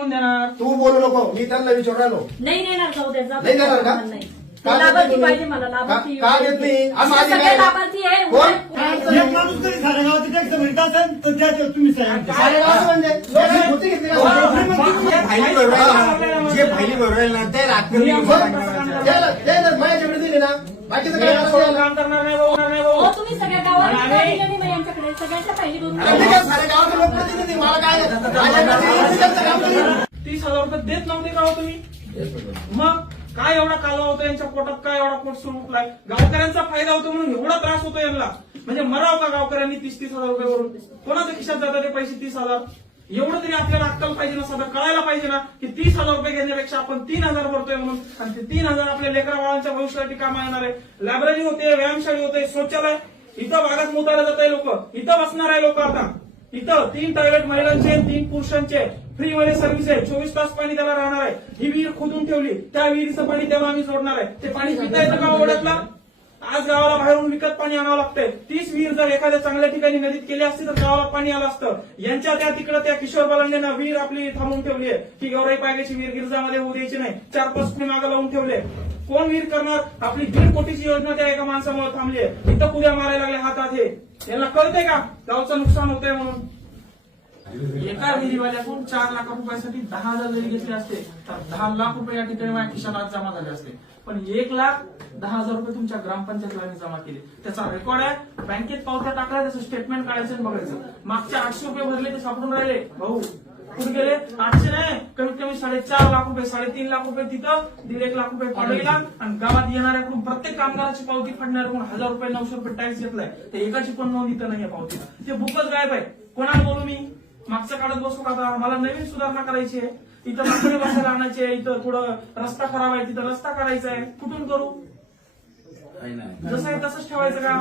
घेऊन देणार तू बोलू नको मी त्यांना विचारू राहिलो नाही देणार जाऊ द्या जा. नाही देणार का? नाही. का देत लाभार्थी नाही पाहिजे? मला लाभार्थी का देत नाही असं सगळे अधिकार आहे? लाभार्थी आहे कोण? एक माणूस तरी साडे गावात टॅक्स भरीत असेल तर त्या त्या तुम्ही सांगा सारे गावाचं म्हणजे लोकांनी होती घेतली का? जे फायली भरू राहिला जे फायली भरू राहिला ते रात्री द्यायला- द्यायला माझ्याकडे दिली ना बाकीचं काय मी करायचं सोडून याला? काम करणार नाही भाऊ करणार नाही भाऊ. हो तुम्ही सगळ्या गावाला आणि- का दिलं नाही आमच्याकडे सगळ्यांच्या पाहिजे करून अरे ठीक आहे, सारे गावाचे लोकप्रतिनिधी मला काय माझ्याकडे त्यांचं काम करीन. तीस हजार रुपये देत नव्हते का हो तुम्ही? मग काय एवढा कालवा होतो यांच्या पोटात? काय एवढा पोट सुरू उठलाय गावकऱ्यांचा फायदा होतो म्हणून एवढा त्रास होतो यांना. म्हणजे मराव का गावकऱ्यांनी तीस तीस हजार रुपये वरून कोणाच्या खिशात जातात ते पैसे तीस हजार? एवढं तरी आपल्याला अक्कल पाहिजे ना सध्या कळायला पाहिजे ना की तीस हजार रुपये घेण्यापेक्षा आपण तीन हजार भरतोय म्हणून. आणि ते तीन हजार आपल्या लेकरा बाळांच्या भविष्यासाठी कामा येणार आहे. लायब्ररी होते व्यायामशाळी होते शौचालय. इथं भागात मुतायला जात आहे लोक. इथं बसणार आहे लोक आता. इथं तीन टॉयलेट महिलांचे तीन पुरुषांचे. फ्री मध्ये सर्व्हिस आहे. चोवीस तास पाणी त्याला राहणार आहे. ही विहीर खोदून ठेवली. त्या विहिरीचं पाणी त्याला आम्ही सोडणार आहे. ते पाणी पिता येतं का हो ओढ्यातला आज गावाला बाहेरून विकत पाणी आणावं लागतंय. तीच विहीर जर एखाद्या चांगल्या ठिकाणी नदीत केली असती तर गावाला पाणी आलं असतं. यांच्या त्या तिकडे त्या किशोर बालांना विहीर आपली थांबवून ठेवली आहे. की गौराई पायगेची विहीर गिरजामध्ये होऊ द्यायची नाही. चार पाच कुणी मागं लावून ठेवले. कोण विहीर करणार? आपली दीड कोटीची योजना त्या एका माणसामुळे थांबली आहे. इथं पुऱ्या मारायला लागल्या हातात हे. यांना कळतंय का? गावचं नुकसान होतंय म्हणून. एका विहिरीवाल्याकडून चार लाख रुपयासाठी दहा हजार जरी घेतले असते तर दहा लाख रुपये या ठिकाणी माझ्या खिशात आज जमा झाले असते. पण एक लाख दहा हजार रुपये तुमच्या ग्रामपंचायतला आम्ही जमा केले. त्याचा रेकॉर्ड आहे. बँकेत पावत्या टाकला त्याचं स्टेटमेंट काढायचं आणि बघायचं. मागचे आठशे रुपये भरले ते सापडून राहिले. भाऊ कुठे गेले? आठशे नाही. कमीत कमी साडेचार लाख रुपये साडेतीन लाख रुपये तिथं दीड एक लाख रुपये पडलेला आणि गावात येणाऱ्याकडून प्रत्येक कामगाराची पावती फाडणाऱ्याकडून हजार रुपये नऊशे रुपये टॅक्स घेतलाय. तर एकाची पण नोंद इथं नाहीये पावती ते बुकच गायब आहे. कोणाला बोलू मी? मागचं काढत बसू का मला नवीन सुधारणा करायची आहे. इथं मागणी बसायला आणायची इथं थोडं रस्ता खराब आहे तिथं रस्ता करायचा आहे. कुठून करू? जसं आहे तसंच ठेवायचं का?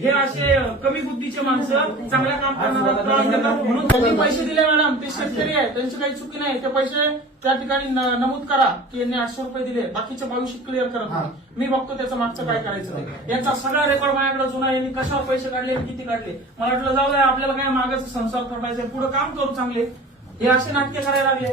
हे असे कमी बुद्धीचे माणसं चांगल्या काम करणार म्हणून त्यांनी पैसे दिले मॅडम. ते शेतकरी आहे. त्यांची काही चुकी नाही. ते पैसे त्या ठिकाणी नमूद करा की यांनी आठशे रुपये दिले. बाकीचे बावीसशे क्लिअर करत नाही मी बघतो त्याचं मागचं काय करायचं ते. यांचा सगळा रेकॉर्ड माझ्याकडे जुना यांनी कशावर पैसे काढले आणि किती काढले? मला वाटलं जाऊ आपल्याला काय मागायचं संसार करायचा पुढे काम करू चांगले. हे असे नाट्य करायला लागले.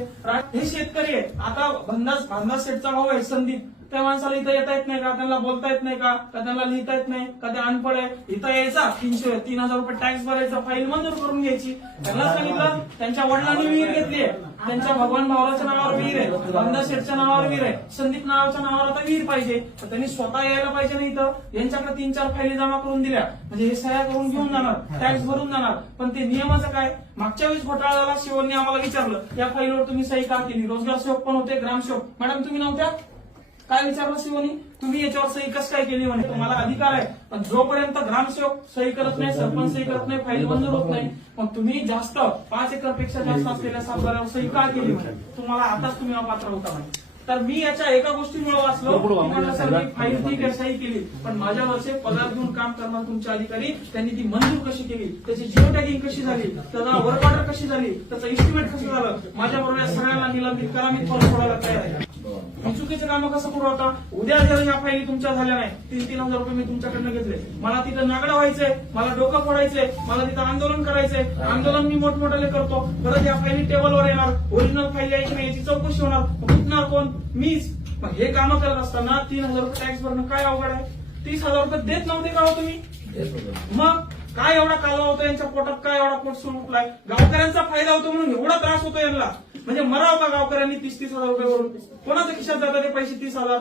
हे शेतकरी आहे आता भंदास भंदास शेठचा भाऊ आहे. संदीप. त्या माणसाला इथं येता येत नाही का? त्यांना बोलता येत नाही का? का त्यांना लिहिता येत नाही? का ते अनपड आहे? इथं यायचा तीनशे तीन हजार रुपये टॅक्स भरायचा फाईल मंजूर करून घ्यायची. त्यांना सांगितलं त्यांच्या वडिलांनी विहीर घेतली आहे. त्यांच्या भगवान भावराच्या नावावर विहीर आहे. बंदा शेठच्या नावावर विहीर आहे. संदीप नावाच्या नावावर आता विहीर पाहिजे. तर त्यांनी स्वतः यायला पाहिजे ना इथं. यांच्याकडे तीन चार फाईली जमा करून दिल्या. म्हणजे हे सह्या करून घेऊन जाणार. टॅक्स भरून जाणार. पण ते नियमाचं काय? मागच्या वेळेस घोटाळा झाला शिवांनी आम्हाला विचारलं. या फाईलवर तुम्ही सही का केली? रोजगार सेवक पण होते ग्रामसेवक. मॅडम तुम्ही नव्हत्या? काय विचारलं शिवनी? तुम्ही याच्यावर सही कस काय केली म्हणे? तुम्हाला अधिकार आहे पण जोपर्यंत ग्रामसेवक सही करत नाही सरपंच सही करत नाही फाईल मंजूर होत नाही मग तुम्ही जास्त पाच एकरपेक्षा जास्त असलेल्या सातबाऱ्यावर सही का केली म्हणे? तुम्हाला आताच तुम्ही अपात्र होता म्हणे. तर मी याच्या एका गोष्टीमुळे वाचलो. फाईल ठीक आहे सही केली. पण माझ्या वर्षे पगार घेऊन काम करणार तुमचे अधिकारी त्यांनी ती मंजूर कशी केली? त्याची जिओ टॅगिंग कशी झाली? त्याचा वर्क ऑर्डर कशी झाली? त्याचं इस्टिमेट कसं झालं? माझ्या बरोबर या सगळ्यांना निलंबित करा मी फॉर्म सोडायला तयार आहे. मी चुकीचं काम कसं करू आता? उद्या जर या फाईली तुमच्या झाल्या नाही तीन तीन हजार रुपये मी तुमच्याकडनं घेतले. मला तिथं नागडं व्हायचंय मला डोकं फोडायचंय मला तिथं आंदोलन करायचंय. आंदोलन मी मोठमोठाले करतो. परत या फाईली टेबलवर येणार. ओरिजिनल फाईल यायची नाही याची चौकशी होणार. उठणार कोण? मीच मग हे कामं करत असताना तीन हजार रुपये टॅक्स भरणं काय अवघड आहे? तीस हजार रुपये देत नव्हते का हो तुम्ही? मग काय एवढा कालवा होतो यांच्या पोटात काय एवढा पोट सुरू उठलाय? गावकऱ्यांचा फायदा होतो म्हणून एवढा त्रास होतो यांना. म्हणजे मराव का गावकऱ्यांनी तीस तीस हजार रुपये वरून कोणाच्या खिशात जातात ते पैसे तीस हजार?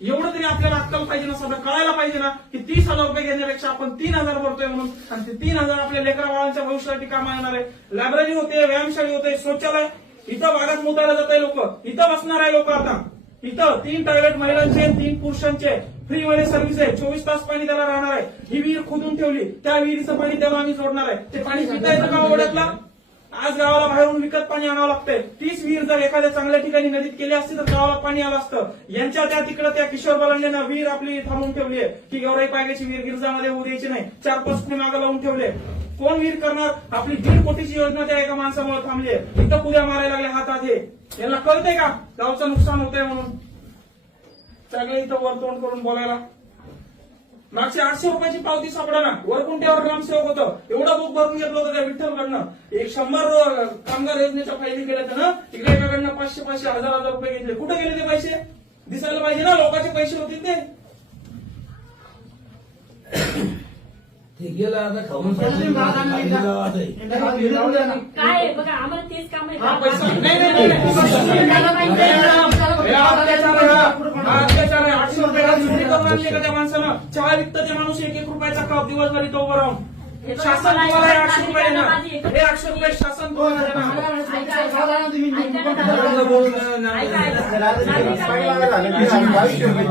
एवढं तरी आपल्याला अक्कल पाहिजे ना सगळं कळायला पाहिजे ना की तीस हजार रुपये घेण्यापेक्षा आपण तीन हजार भरतोय म्हणून. आणि ते तीन हजार आपल्या लेकरा बाळांच्या भविष्यासाठी कामा येणार. आहे लायब्ररी होते व्यायामशाळी होते शौचालय. इथं भागात मुतायला जात आहे लोक. इथं बसणार आहे लोक आता. इथं तीन टॉयलेट महिलांचे तीन पुरुषांचे. फ्री मध्ये सर्व्हिस आहे. चोवीस तास पाणी त्याला राहणार आहे. ही विहीर खोदून ठेवली. त्या विहिरीचं पाणी त्याला आम्ही जोडणार आहे. ते पाणी पिता येतं का हो ओढ्यातला आज गावाला बाहेरून विकत पाणी आणावं लागतंय. तीच विहीर जर एखाद्या चांगल्या ठिकाणी नदीत केली असती तर गावाला पाणी आलं असतं. यांच्या त्या तिकडे त्या किशोर बालांना विहीर आपली थांबवून ठेवली आहे. की गौराई पायगेची विहीर गिरजामध्ये होऊ द्यायची नाही. चार पाच फुटे मागं लावून ठेवले कोण विहीर करणार? आपली दीड कोटीची योजना त्या एका माणसामुळे थांबली आहे. इथं पुऱ्या मारायला लागल्या हातात हे यांना कळतंय का? गावचं नुकसान होतंय म्हणून? सगळे इथं वर तोंड करून बोलायला. मागच्या आठशे रुपयाची पावती सापडा वरकुंट्यावर ग्रामसेवक होतं. एवढं बुक भरून घेतलं होतं त्या विठ्ठलकडनं. एक शंभर कामगार योजनेच्या फायली केल्या त्यानं. तिकडे एकाकडनं पाचशे पाचशे हजार हजार रुपये घेतले. कुठे गेले ते पैसे? दिसायला पाहिजे ना लोकांचे पैसे होते ते. ते गेलं आता खाऊन. काय आहे? बघा आम्हाला तेच काम आहे. आणले का त्या माणसानं चहा विकत ते माणूस एक एक रुपयाचा कप दिवसभर इथं उभं राहून शासन तुम्हाला हे आठशे रुपये देणार. हे आठशे रुपये शासन तुम्हाला देणार.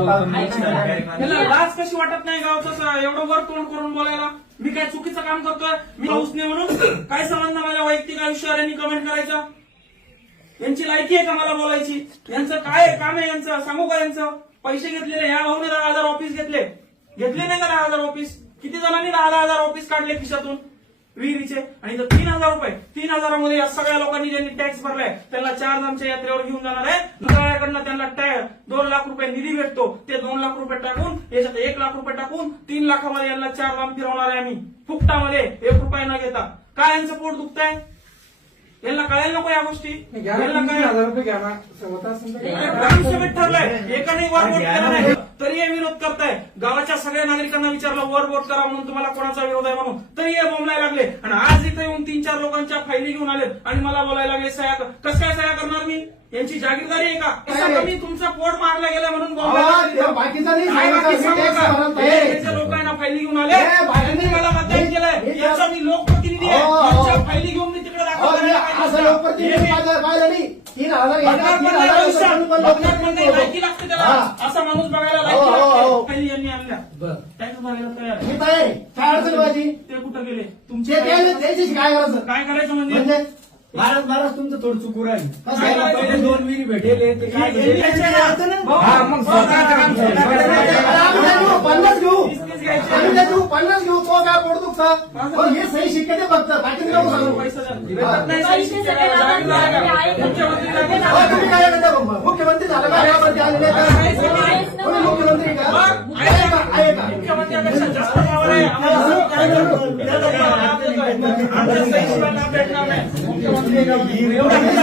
त्याला लाज कशी वाटत नाही गावचं एवढं वर तोंड करून बोलायला? मी काय चुकीचं काम करतोय? मी हाऊस नाही म्हणून? काय संबंध माझ्या वैयक्तिक आयुष्यावर यांनी कमेंट करायचा? यांची लायकी आहे का मला बोलायची? यांचं काय काम आहे यांचं? सांगू का यांचं? पैसे घेतलेले या भाऊने दहा हजार ऑफिस घेतले. घेतले नाही का दहा हजार ऑफिस किती जणांनी दहा दहा हजार ऑफिस काढले खिशातून? विहिरीचे. आणि तीन हजार रुपये. तीन हजारामध्ये या सगळ्या लोकांनी ज्यांनी टॅक्स भरलाय त्यांना चार धामच्या यात्रेवर घेऊन जाणार आहे. मंत्रालयाकडनं त्यांना टॅ- दोन लाख रुपये निधी भेटतो. ते दोन लाख रुपये टाकून याच्यात एक लाख रुपये टाकून तीन लाखामध्ये यांना चार धाम फिरवणार आहे आम्ही. फुकटामध्ये एक रुपये न घेता. काय यांचं पोट दुखतंय? यांना कळायला नको या गोष्टी. यांना ठरलंय. एकाने वर वोट केला नाही. तरी हे विरोध करताय. गावाच्या सगळ्या नागरिकांना विचारलं वर वोट करा म्हणून तुम्हाला कोणाचा विरोध आहे म्हणून. तरी हे बोंबलाय लागले. आणि आज इथे येऊन तीन चार लोकांच्या फायली घेऊन आले आणि मला बोलायला लागले सह्या कर- कसं काय सह्या करणार मी? यांची जागीरदारी आहे का? कसं मी तुमचा पोट मारला गेला म्हणून बोंबलायला अहो, लागले? ते बाकीचं नाही काय सांगायचं, बाकी सांगू का? सांगत हे आहे. लोकांना फायली घेऊन आले. मला नाही, लायकी होतो. लागते त्याला. असा माणूस बघायला हो, लायकी हो, हो. यांनी आणल्या. बरं. टॅक्स भरायला तयार. मी तयार आहे. काय अडचण माझी ते कुठं गेले? तुमचे काय करायचं? काय करायचं म्हणजे? म्हणजे महाराज महाराज तुमचं थोडं चुकू राहील. कसं काय आहे? दोन विहिरी भेटेल ते काय? पन्नास घेऊ? पन्नास घेऊ तो काय पण हे सही शिक्के ते बाकी नको का? मुख्यमंत्री झाला. तुम्ही काय करता मग? मुख्यमंत्री झाला का आलेले मुख्यमंत्री आहे का आहे का मुख्यमंत्र्यापेक्षा जास्त पावर आहे आम्हाला असं काय करू? त्या लोकांना लाभ देतोय. आमच्या सहीशिवाय लाभ भेटणार नाही. मुख्यमंत्री